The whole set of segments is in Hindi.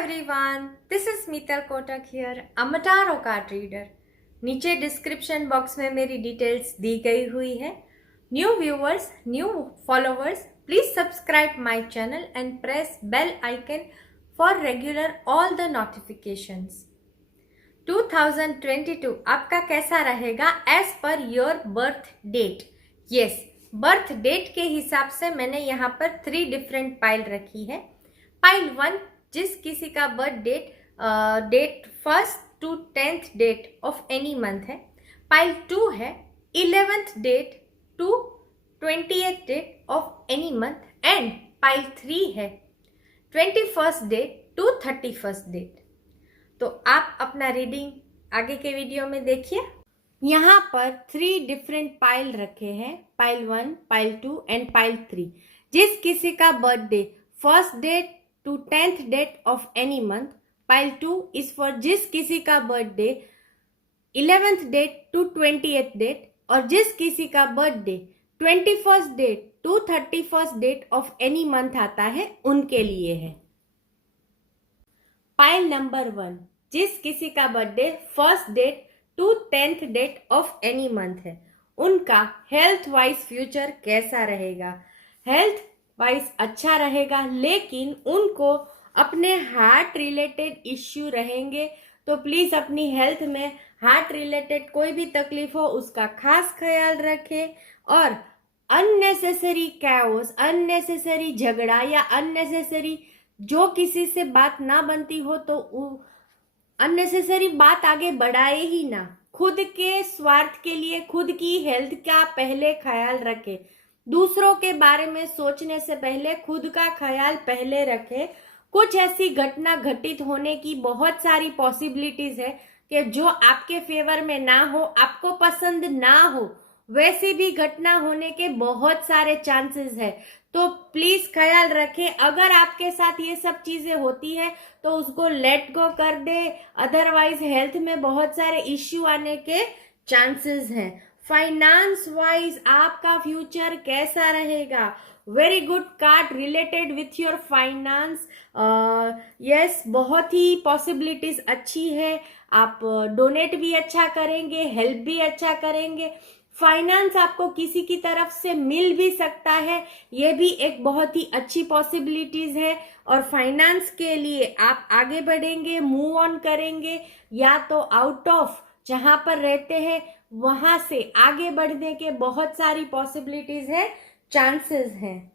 everyone, this is Mital Kotak here, a tarot card reader. नीचे डिस्क्रिप्शन बॉक्स में मेरी डिटेल्स दी गई हुई है. New viewers, new followers, please subscribe my channel and press bell icon for regular all the notifications. 2022 आपका कैसा रहेगा as per your birth date? Yes, birth date के हिसाब से मैंने यहाँ पर 3 डिफरेंट पाइल रखी है. पाइल 1 जिस किसी का birth date 1st to 10th date of any month है. पाइल 2 है 11th date to 20th date of any month. And pile 3 है 21st date to 31st date. तो आप अपना रीडिंग आगे के वीडियो में देखिए. यहाँ पर 3 डिफरेंट पाइल रखे हैं, पाइल 1, पाइल 2 एंड पाइल 3. जिस किसी का birthday 1st date to 10th date of any month. Pile 2 is for जिस किसी का birthday 11th date to 20th date और जिस किसी का birthday 21st date to 31st date of any month आता है उनके लिए है. पाइल नंबर 1 जिस किसी का birthday 1st date to 10th date of any month है, उनका हेल्थ वाइज फ्यूचर कैसा रहेगा? हेल्थ वाइज अच्छा रहेगा, लेकिन उनको अपने हार्ट रिलेटेड इश्यू रहेंगे. तो प्लीज अपनी हेल्थ में हार्ट रिलेटेड कोई भी तकलीफ हो उसका खास ख्याल रखें. और अननेसेसरी कैओस, अननेसेसरी झगड़ा या अननेसेसरी जो किसी से बात ना बनती हो तो अननेसेसरी बात आगे बढ़ाए ही ना. खुद के स्वार्थ के लिए खुद की हेल्थ का पहले ख्याल रखें. दूसरों के बारे में सोचने से पहले खुद का ख्याल पहले रखें. कुछ ऐसी घटना घटित होने की बहुत सारी पॉसिबिलिटीज है कि जो आपके फेवर में ना हो, आपको पसंद ना हो, वैसी भी घटना होने के बहुत सारे चांसेस है. तो प्लीज ख्याल रखें. अगर आपके साथ ये सब चीजें होती है तो उसको लेट गो कर दे, अदरवाइज हेल्थ में बहुत सारे इश्यू आने के चांसेस हैं. फाइनेंस वाइज आपका फ्यूचर कैसा रहेगा? Very good card related with your finance. Yes, बहुत ही पॉसिबिलिटीज अच्छी है. आप डोनेट भी अच्छा करेंगे, हेल्प भी अच्छा करेंगे. फाइनेंस आपको किसी की तरफ से मिल भी सकता है, ये भी एक बहुत ही अच्छी पॉसिबिलिटीज है. और फाइनेंस के लिए आप आगे बढ़ेंगे, मूव ऑन करेंगे, या तो आउट ऑफ जहां पर रहते हैं वहां से आगे बढ़ने के बहुत सारी पॉसिबिलिटीज है, चांसेस हैं.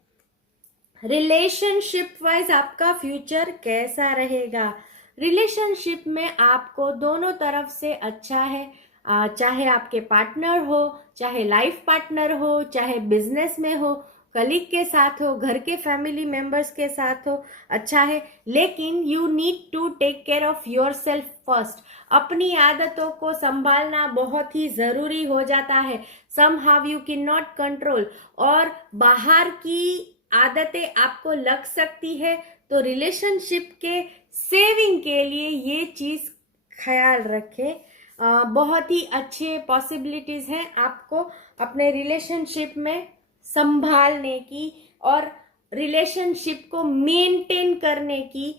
रिलेशनशिप वाइज आपका फ्यूचर कैसा रहेगा? रिलेशनशिप में आपको दोनों तरफ से अच्छा है. चाहे आपके पार्टनर हो, चाहे लाइफ पार्टनर हो, चाहे बिजनेस में हो, कलीग के साथ हो, घर के फैमिली मेंबर्स के साथ हो, अच्छा है. लेकिन you need to take care of yourself first. अपनी आदतों को संभालना बहुत ही जरूरी हो जाता है. Somehow you can not control, और बाहर की आदतें आपको लग सकती है. तो रिलेशनशिप के सेविंग के लिए ये चीज ख्याल रखें. बहुत ही अच्छे पॉसिबिलिटीज हैं आपको अपने रिलेशनशिप में संभालने की और रिलेशनशिप को मेंटेन करने की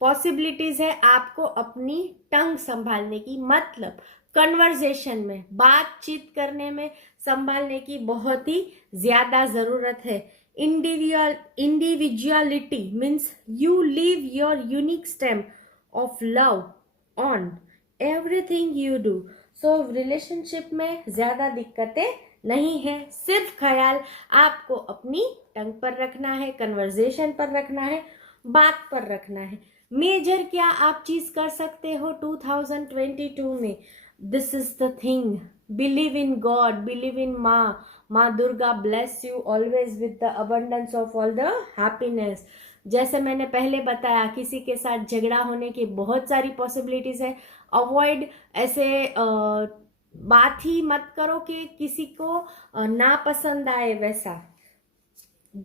पॉसिबिलिटीज है. आपको अपनी टंग संभालने की, मतलब कन्वर्सेशन में, बातचीत करने में संभालने की बहुत ही ज्यादा जरूरत है. Individuality means you leave your unique stamp of love on everything you do. So relationship में ज्यादा दिक्कतें नहीं है. सिर्फ ख्याल आपको अपनी टंग पर रखना है, कन्वर्सेशन पर रखना है, बात पर रखना है. मेजर क्या आप चीज कर सकते हो 2022 में? This is the thing. Believe in God, believe in Maa Durga bless you always with the abundance of all the happiness. जैसे मैंने पहले बताया, किसी के साथ झगड़ा होने की बहुत सारी पॉसिबिलिटीज है. अवॉइड ऐसे बात ही मत करो कि किसी को ना पसंद आए. वैसा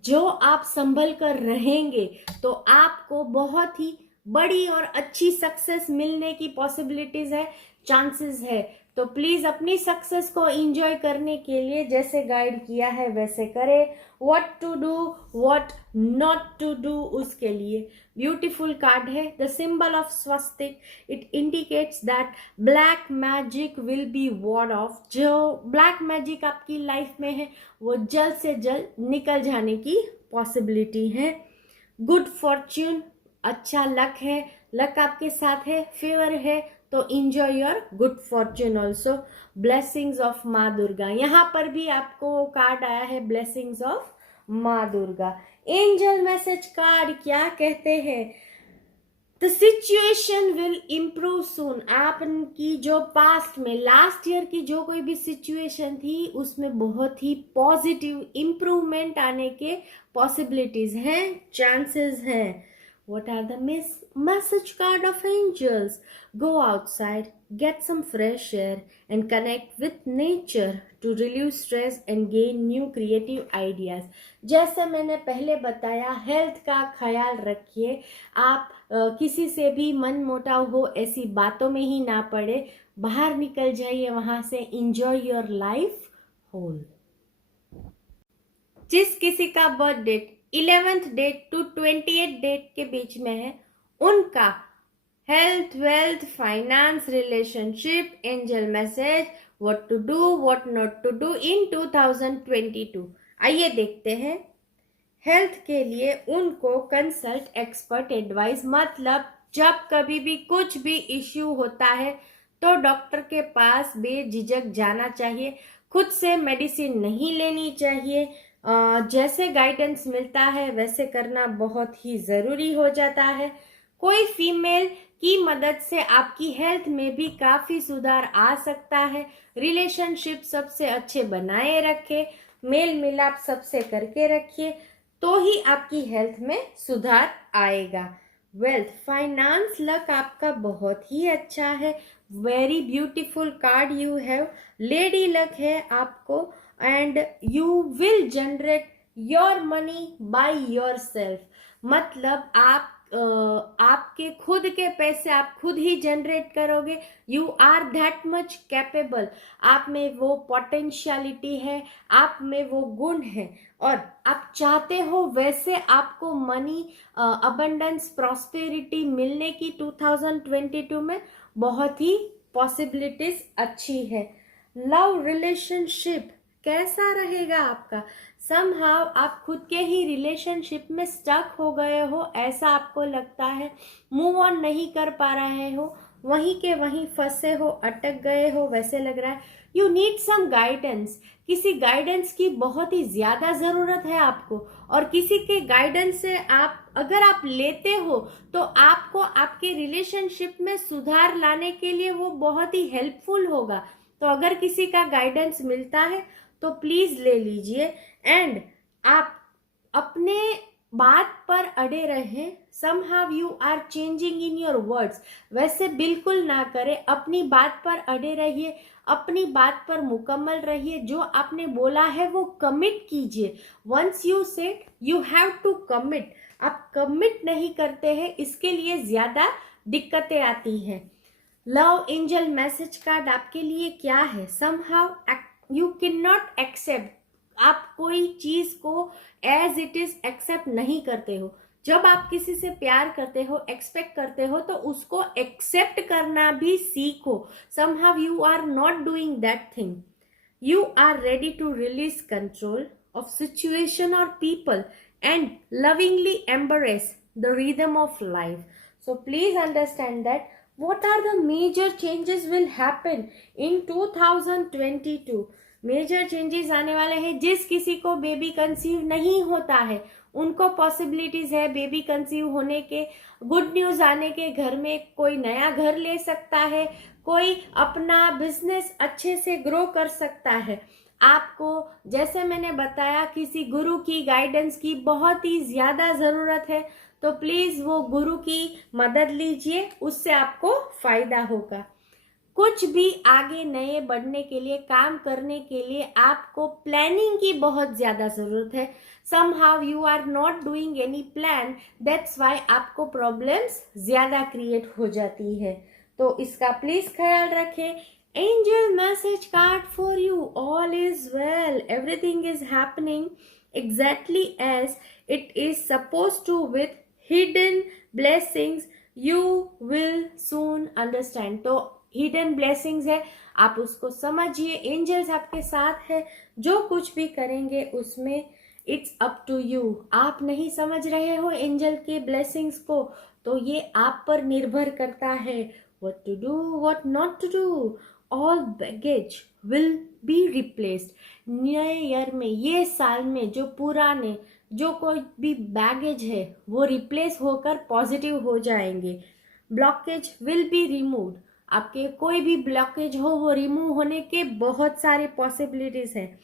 जो आप संभल कर रहेंगे तो आपको बहुत ही बड़ी और अच्छी सक्सेस मिलने की पॉसिबिलिटीज है, चांसेस है. तो प्लीज अपनी सक्सेस को एंजॉय करने के लिए जैसे गाइड किया है वैसे करें. What to do, what not to do, उसके लिए ब्यूटीफुल कार्ड है the symbol of swastik. It indicates that black magic will be ward off. जो ब्लैक मैजिक आपकी लाइफ में है वो जल्द से जल्द निकल जाने की पॉसिबिलिटी है. गुड फॉर्च्यून, अच्छा लक है, लक आपके साथ है, फेवर है, तो enjoy your good Fortune also. Blessings of माँ दुर्गा, यहाँ पर भी आपको कार्ड आया है ब्लेसिंग्स ऑफ माँ दुर्गा. एंजल मैसेज कार्ड क्या कहते हैं? द सिचुएशन विल इम्प्रूव सून. आपकी जो पास्ट में लास्ट ईयर की जो कोई भी सिचुएशन थी उसमें बहुत ही पॉजिटिव इम्प्रूवमेंट आने के पॉसिबिलिटीज हैं, चांसेस हैं. What are the message card of angels? Go outside, get some fresh air and connect with nature to relieve stress and gain new creative ideas. जैसे मैंने पहले बताया, हेल्थ का ख्याल रखिए. आप किसी से भी मन मोटाव हो ऐसी बातों में ही ना पड़े, बाहर निकल जाइए वहां से. enjoy your life whole. जिस किसी का birth date 11th date to 28th date के बीच में है उनका health, wealth, finance, relationship, angel message, what to do, what not to do in 2022. आइए देखते हैं. हेल्थ के लिए उनको कंसल्ट एक्सपर्ट एडवाइस. मतलब जब कभी भी कुछ भी इश्यू होता है तो डॉक्टर के पास बेझिझक जाना चाहिए. खुद से मेडिसिन नहीं लेनी चाहिए. जैसे गाइडेंस मिलता है वैसे करना बहुत ही ज़रूरी हो जाता है. कोई फीमेल की मदद से आपकी हेल्थ में भी काफ़ी सुधार आ सकता है. रिलेशनशिप सबसे अच्छे बनाए रखे, मेल मिलाप सबसे करके रखिए तो ही आपकी हेल्थ में सुधार आएगा. वेल्थ, फाइनेंस, लक आपका बहुत ही अच्छा है. Very beautiful card you have. Lady luck है आपको and you will generate your money by yourself. मतलब आपके खुद के पैसे आप खुद ही जनरेट करोगे. You are that much capable. आप में वो पोटेंशियलिटी है, आप में वो गुण है और आप चाहते हो वैसे आपको मनी, अबंडेंस, प्रॉस्पेरिटी मिलने की 2022 में बहुत ही पॉसिबिलिटीज अच्छी है. लव रिलेशनशिप कैसा रहेगा आपका? समहाउ आप खुद के ही रिलेशनशिप में स्टक हो गए हो, ऐसा आपको लगता है. मूव ऑन नहीं कर पा रहे हो, वहीं के वहीं फंसे हो, अटक गए हो वैसे लग रहा है. You need some guidance. किसी गाइडेंस की बहुत ही ज्यादा जरूरत है आपको और किसी के गाइडेंस से अगर आप लेते हो तो आपको आपके रिलेशनशिप में सुधार लाने के लिए वो बहुत ही हेल्पफुल होगा. तो अगर किसी का गाइडेंस मिलता है तो प्लीज ले लीजिए. एंड आप अपने बात पर अड़े रहें. Somehow you are changing in your words. वैसे बिल्कुल ना करें. अपनी बात पर अड़े रहिए, अपनी बात पर मुकम्मल रहिए. जो आपने बोला है वो कमिट कीजिए. Once you said you have to commit. आप कमिट नहीं करते हैं, इसके लिए ज्यादा दिक्कतें आती हैं. लव एंजल मैसेज कार्ड आपके लिए क्या है? Somehow you can not accept. आप कोई चीज को एज इट इज एक्सेप्ट नहीं करते हो. जब आप किसी से प्यार करते हो, एक्सपेक्ट करते हो तो उसको एक्सेप्ट करना भी सीखो. Somehow you are not doing that thing. You are ready to release control of situation और people and lovingly embrace the rhythm of life. So please understand that what are the major changes will happen in 2022. Major changes आने वाले हैं. जिस किसी को बेबी कंसीव नहीं होता है उनको पॉसिबिलिटीज है बेबी कंसीव होने के, गुड न्यूज आने के. घर में कोई नया घर ले सकता है, कोई अपना बिजनेस अच्छे से ग्रो कर सकता है. आपको जैसे मैंने बताया किसी गुरु की गाइडेंस की बहुत ही ज्यादा जरूरत है तो प्लीज वो गुरु की मदद लीजिए, उससे आपको फायदा होगा. कुछ भी आगे नए बढ़ने के लिए, काम करने के लिए आपको प्लानिंग की बहुत ज्यादा जरूरत है. Somehow you are not doing any plan, that's why आपको प्रॉब्लम्स ज्यादा क्रिएट हो जाती है. तो इसका प्लीज ख्याल रखें. Angel message card for you. All is well. Everything is happening exactly as it is supposed to with hidden blessings. You will soon understand. तो hidden blessings है, आप उसको समझिए. एंजल्स आपके साथ है, जो कुछ भी करेंगे उसमें इट्स अप टू यू. आप नहीं समझ रहे हो एंजल के ब्लेसिंग्स को, तो ये आप पर निर्भर करता है. what to do, what not to do. All baggage will be replaced. नए ईयर में, ये साल में जो पुराने जो कोई भी बैगेज है वो रिप्लेस होकर पॉजिटिव हो जाएंगे. Blockage will be removed. आपके कोई भी ब्लॉकेज हो वो रिमूव होने के बहुत सारे पॉसिबिलिटीज हैं.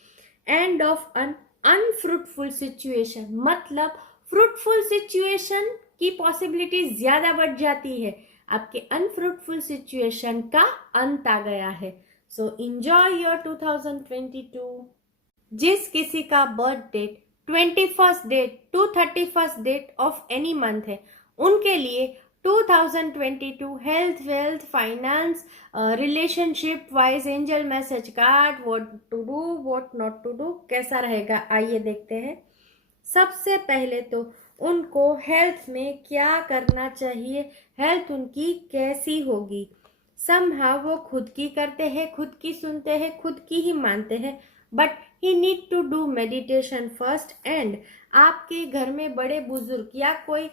End of an unfruitful situation, मतलब फ्रूटफुल सिचुएशन की पॉसिबिलिटी ज्यादा बढ़ जाती है. आपके अनफ्रूटफुल सिचुएशन का अंत आ गया है. So enjoy your 2022. जिस किसी का birth date 21st date to 31st date of any month है, उनके लिए 2022 health, wealth, finance, relationship wise angel message card, what to do, what not to do कैसा रहेगा, आइए देखते हैं. सबसे पहले तो उनको हेल्थ में क्या करना चाहिए, हेल्थ उनकी कैसी होगी. समहाउ वो खुद की करते हैं, खुद की सुनते हैं, खुद की ही मानते हैं, but he need to do meditation first. And आपके घर में बड़े बुजुर्ग या कोई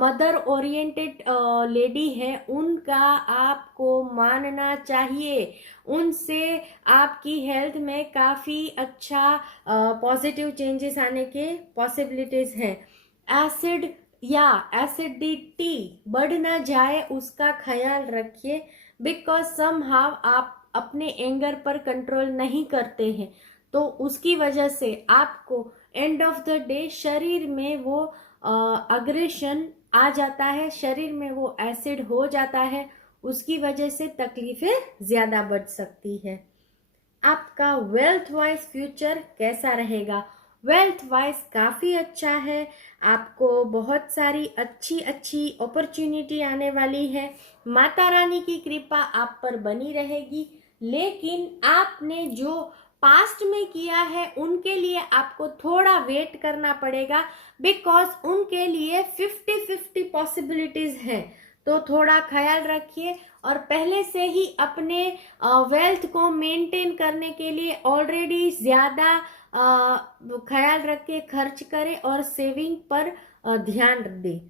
मदर ओरिएंटेड लेडी है, उनका आपको मानना चाहिए. उनसे आपकी हेल्थ में काफ़ी अच्छा पॉजिटिव चेंजेस आने के पॉसिबिलिटीज हैं. एसिड या एसिडिटी बढ़ ना जाए उसका ख्याल रखिए, बिकॉज समहाउ आप अपने एंगर पर कंट्रोल नहीं करते हैं, तो उसकी वजह से आपको एंड ऑफ द डे शरीर में वो अग्रेशन आ जाता है, शरीर में वो एसिड हो जाता है, उसकी वजह से तकलीफें ज्यादा बढ़ सकती है. आपका वेल्थ वाइज फ्यूचर कैसा रहेगा. वेल्थ वाइज काफ़ी अच्छा है. आपको बहुत सारी अच्छी अच्छी अपॉर्चुनिटी आने वाली है. माता रानी की कृपा आप पर बनी रहेगी. लेकिन आपने जो पास्ट में किया है उनके लिए आपको थोड़ा वेट करना पड़ेगा, बिकॉज उनके लिए 50-50 पॉसिबिलिटीज हैं. तो थोड़ा ख्याल रखिए और पहले से ही अपने वेल्थ को मेंटेन करने के लिए ऑलरेडी ज़्यादा ख्याल रख के खर्च करें और सेविंग पर ध्यान दें.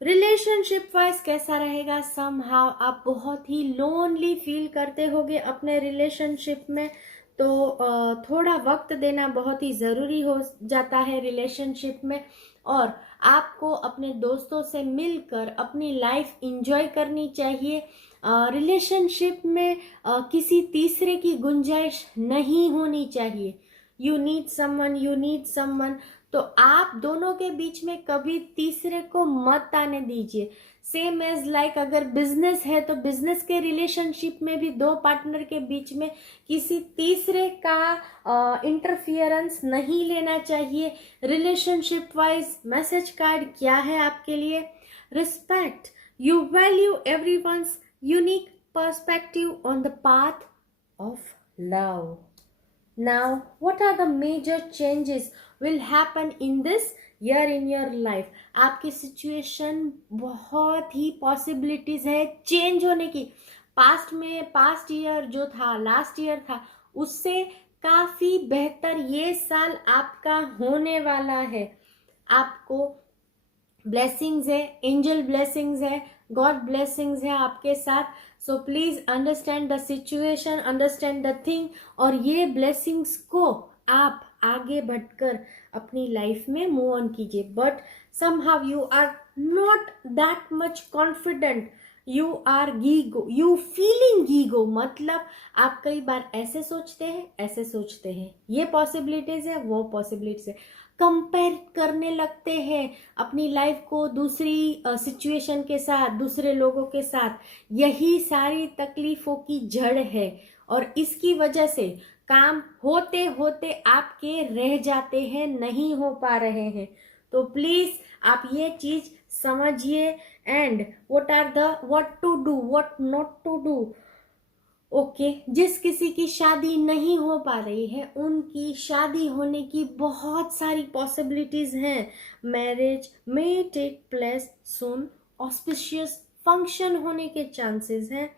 रिलेशनशिप वाइज कैसा रहेगा. समहाउ आप बहुत ही लोनली फील करते होगे अपने रिलेशनशिप में, तो थोड़ा वक्त देना बहुत ही ज़रूरी हो जाता है रिलेशनशिप में. और आपको अपने दोस्तों से मिलकर अपनी लाइफ इंजॉय करनी चाहिए. रिलेशनशिप में किसी तीसरे की गुंजाइश नहीं होनी चाहिए. You need someone, you need someone, तो आप दोनों के बीच में कभी तीसरे को मत आने दीजिए. सेम एज लाइक अगर बिजनेस है तो बिजनेस के रिलेशनशिप में भी दो पार्टनर के बीच में किसी तीसरे का इंटरफियरेंस नहीं लेना चाहिए. रिलेशनशिप वाइज मैसेज कार्ड क्या है आपके लिए. Respect, you value everyone's unique perspective on the path of love. Now, what are the major changes will happen in this year in your life? आपकी सिचुएशन बहुत ही पॉसिबिलिटीज है चेंज होने की. पास्ट में, पास्ट ईयर जो था, लास्ट ईयर था, उससे काफ़ी बेहतर ये साल आपका होने वाला है. आपको ब्लेसिंग्स है, एंजल ब्लेसिंग्स है, गॉड ब्लेसिंग्स है आपके साथ. सो please understand the situation, understand the thing, और ये ब्लेसिंग्स को आप आगे बढ़कर अपनी लाइफ में मूव ऑन कीजिए. But somehow you are not that much confident, you are गीगो, यू फीलिंग गीगो, मतलब आप कई बार ऐसे सोचते हैं, ऐसे सोचते हैं, ये पॉसिबिलिटीज है, वो पॉसिबिलिटीज है, कंपेयर करने लगते हैं अपनी लाइफ को दूसरी सिचुएशन के साथ, दूसरे लोगों के साथ. यही सारी तकलीफों की जड़ है और इसकी वजह से काम होते होते आपके रह जाते हैं, नहीं हो पा रहे हैं. तो प्लीज आप ये चीज समझिए. And what to do, what not to do. Okay, जिस किसी की शादी नहीं हो पा रही है उनकी शादी होने की बहुत सारी पॉसिबिलिटीज हैं। मैरिज मे टेक प्लेस सून, ऑस्पिशियस फंक्शन होने के चांसेस हैं,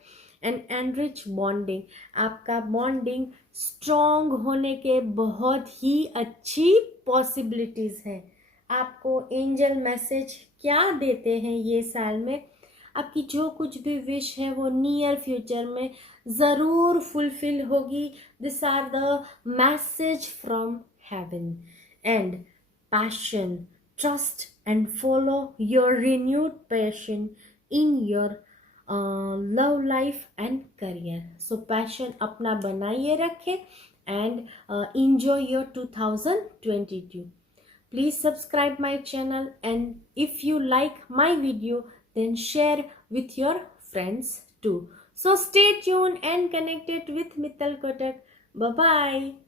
एंड एनरिच बॉन्डिंग, आपका बॉन्डिंग स्ट्रॉन्ग होने के बहुत ही अच्छी पॉसिबिलिटीज हैं। आपको एंजल मैसेज क्या देते हैं ये साल में? आपकी जो कुछ भी विश है वो नियर फ्यूचर में ज़रूर फुलफिल होगी। This are the message from heaven. And passion, trust and follow your renewed passion in your love life and career. So passion अपना बनाइए रखें and enjoy your 2022. Please subscribe my channel, and if you like my video then share with your friends too. So stay tuned and connected with Mittal Kotak. Bye bye.